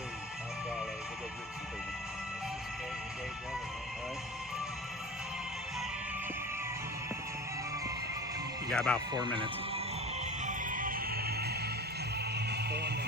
I'll follow. We'll go get some people. Let's just go together, all right? You got about 4 minutes. 4 minutes.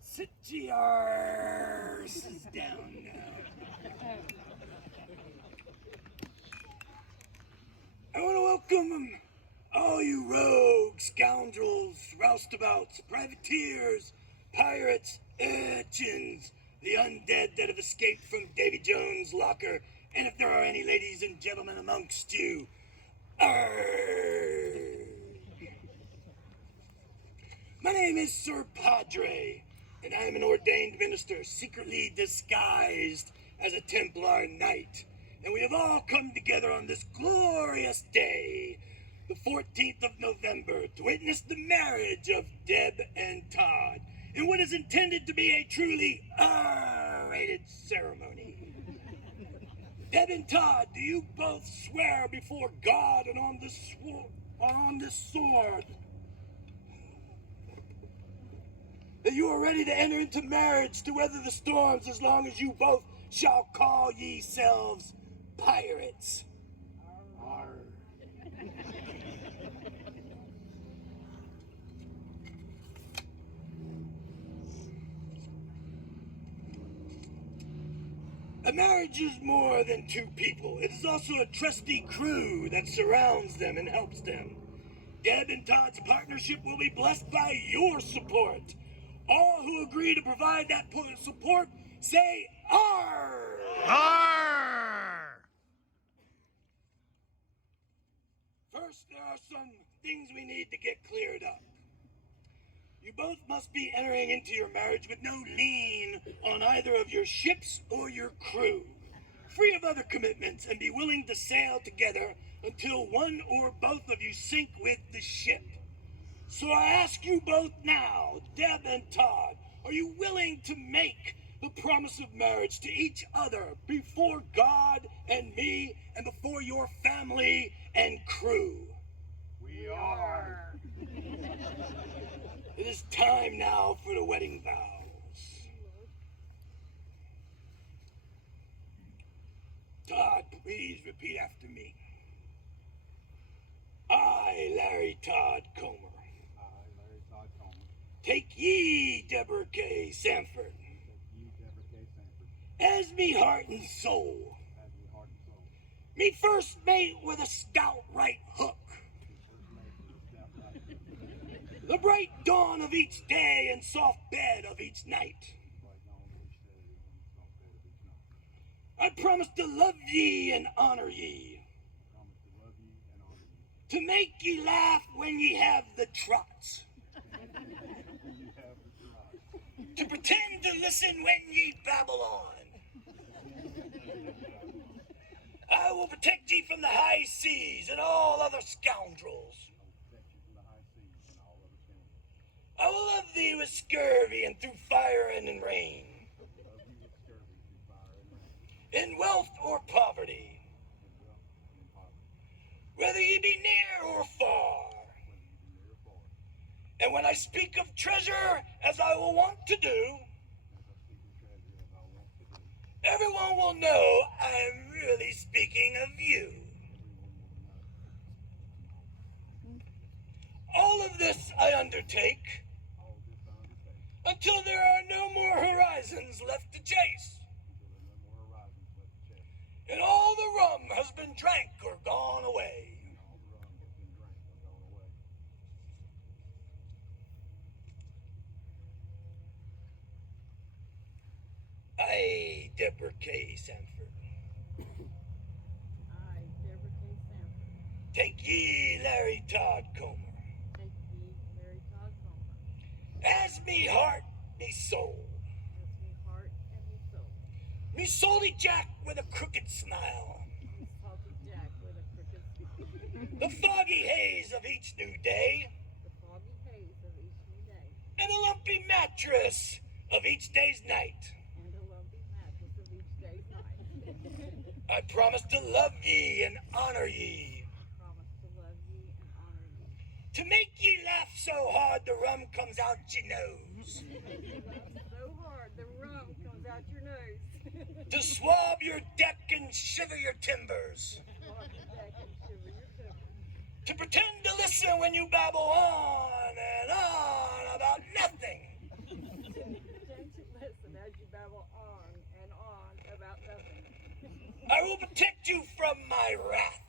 Sit your arses down now. I want to welcome all you rogues, scoundrels, roustabouts, privateers, pirates, urchins, the undead that have escaped from Davy Jones' locker, and if there are any ladies and gentlemen amongst you, arr! My name is Sir Padre, and I am an ordained minister, secretly disguised as a Templar knight. And we have all come together on this glorious day, the 14th of November, to witness the marriage of Deb and Todd in what is intended to be a truly R-rated ceremony. Deb and Todd, do you both swear before God and on this sword that you are ready to enter into marriage to weather the storms as long as you both shall call ye selves pirates? Arr. A marriage is more than two people. It is also a trusty crew that surrounds them and helps them. Deb and Todd's partnership will be blessed by your support. All who agree to provide that support say arr! Arr! First, there are some things we need to get cleared up. You both must be entering into your marriage with no lien on either of your ships or your crew, free of other commitments, and be willing to sail together until one or both of you sink with the ship. So I ask you both now, Deb and Todd, Are you willing to make the promise of marriage to each other before God and me and before your family and crew? We are. It is time now for the wedding vows. Todd, please repeat after me. I, Larry Todd Comer, I, Larry Todd Comer, take ye Deborah K. Sanford take you, Deborah K. Sanford, as me heart and soul, as your heart and soul. me first mate with a stout right hook, Your first mate with a stout right, the bright dawn of each day and soft bed of each night. bright dawn of each day and soft bed of each night. I promise to love ye and honor ye, I promise to love you and honor you. to make ye laugh when ye have the trots, You have the right. to pretend to listen when ye babble on. I will protect ye from the high seas and all other scoundrels. I will protect you from the high seas and all other scoundrels. I will love thee with scurvy and through fire and in rain, I will love you with scurvy through fire and rain, in wealth or poverty, in wealth and in poverty, whether ye be near or far. whether you be near or far. And when I speak of treasure, as I will want to do, As I speak of treasure, as I want to do, everyone will know I am really speaking of you. everyone will know. All of this I undertake All of this I undertake until there are no more horizons left to chase, until there are no more horizons left to chase, and all the rum has been drank or gone away. and all the rum has been drank or gone away. I, Deborah K. Sanford, I, Deborah K. Sanford, take ye Larry Todd Comer take ye Larry Todd Comer, as me heart, me soul, as me heart and me soul, me salty Jack with a crooked smile, me salty Jack with a crooked smile, the foggy haze of each new day, the foggy haze of each new day, and a lumpy mattress of each day's night. and a lumpy mattress of each day's night. I promise to love ye and honor ye, Promise to love ye and honor ye, to make ye laugh so hard the rum comes out ye nose, laugh so hard the rum comes out your nose, to swab your deck and shiver your timbers, walk the deck and shiver your timbers, to pretend to listen when you babble on and on about nothing. pretend to listen as you babble on and on about nothing. I will protect you from my wrath,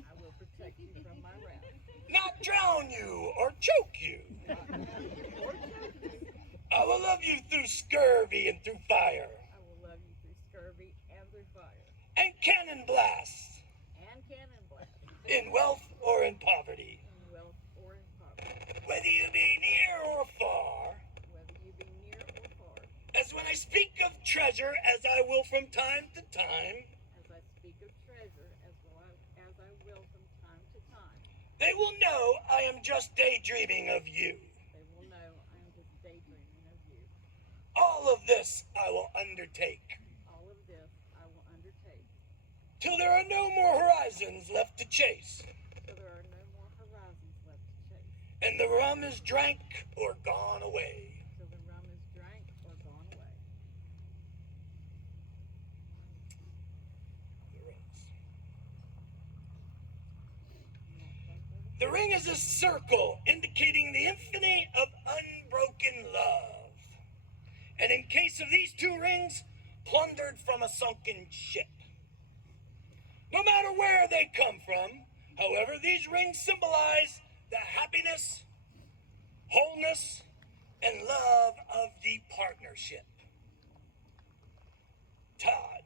I will protect you from my wrath. not drown you or choke you. Or choke you. I will love you through scurvy and through fire, I will love you through scurvy and through fire, and cannon blasts, and cannon blast, in wealth or in poverty, in wealth or in poverty, whether you be near or far. whether you be near or far. As when I speak of treasure, as I will from time to time, As I speak of treasure, as I will from time to time, they will know I am just daydreaming of you. they will know I am just daydreaming of you. All of this I will undertake, All of this I will undertake, till there are no more horizons left to chase, so there are no more horizons left to chase, and the rum is drank or gone away. till the rum is drank or gone away. The rings. You want some of it? The ring is a circle indicating the infinity of unbroken love. And in case of these two rings, plundered from a sunken ship. No matter where they come from, however, these rings symbolize the happiness, wholeness, and love of the partnership. Todd,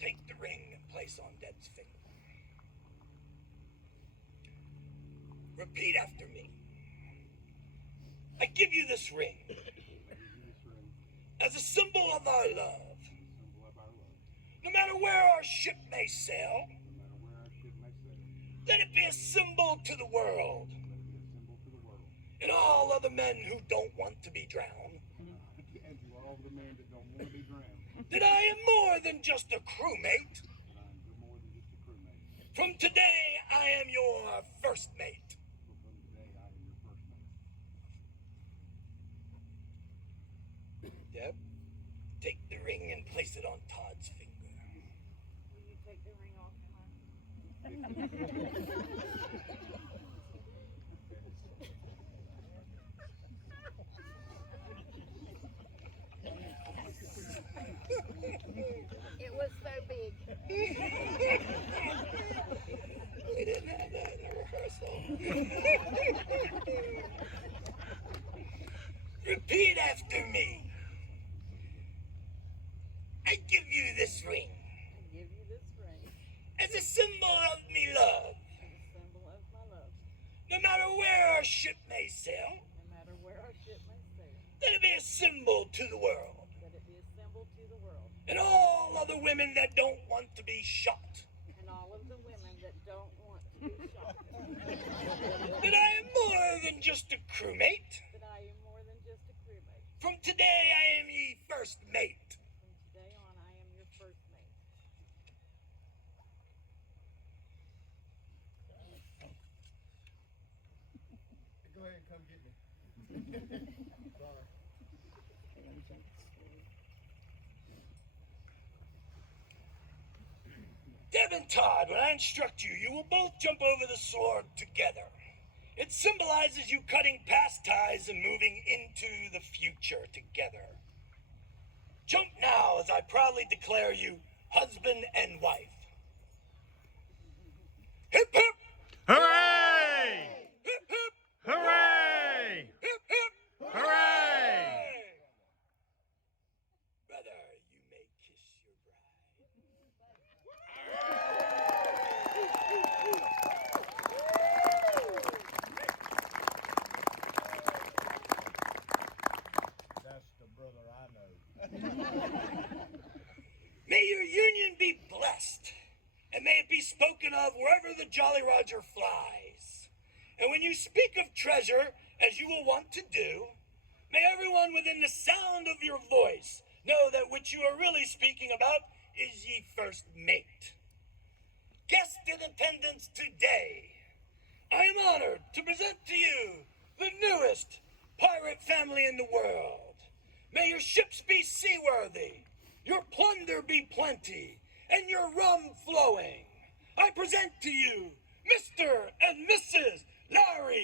take the ring and place on Deb's finger. Repeat after me. I give you this ring I give you this ring as a symbol of our love. as a symbol of our love. No matter where our ship may sail, No matter where our ship may sail, let it be a symbol to the world let it be a symbol to the world, and all other men who don't want to be drowned. and all the men that don't want to be drowned. That I am more than just a crewmate. You're more than just a crewmate. From today, I am your first mate. From today, I am your first mate. Deb, take the ring and place it on Todd's finger. Will you take the ring off mine? It was so big. We didn't have that in the rehearsal. Repeat after me. I give you this ring I give you this ring as a symbol of me love. as a symbol of my love. No matter where our ship may sail, No matter where our ship may sail, let it be a symbol to the world. let it be a symbol to the world. And all other women that don't want to be shot. And all of the women that don't want to be shot. That I am more than just a crewmate. That I am more than just a crewmate. From today I am ye first mate. From today on, I am your first mate. Go ahead and come get me. Sorry. Deb and Todd, when I instruct you, you will both jump over the sword together. It symbolizes you cutting past ties and moving into the future together. Jump now as I proudly declare you husband and wife. Hip hip! Hooray! Hip hip! Hooray! Hip hip! Hooray! Brother, you may kiss your bride. That's the brother I know. May your union be blessed, and may it be spoken of wherever the Jolly Roger flies. And when you speak of treasure, as you will want to do, may everyone within the sound of your voice know that which you are really speaking about is ye first mate. Guest in attendance today, I am honored to present to you the newest pirate family in the world. May your ships be seaworthy, your plunder be plenty, and your rum flowing. I present to you Mr. and Mrs. Larry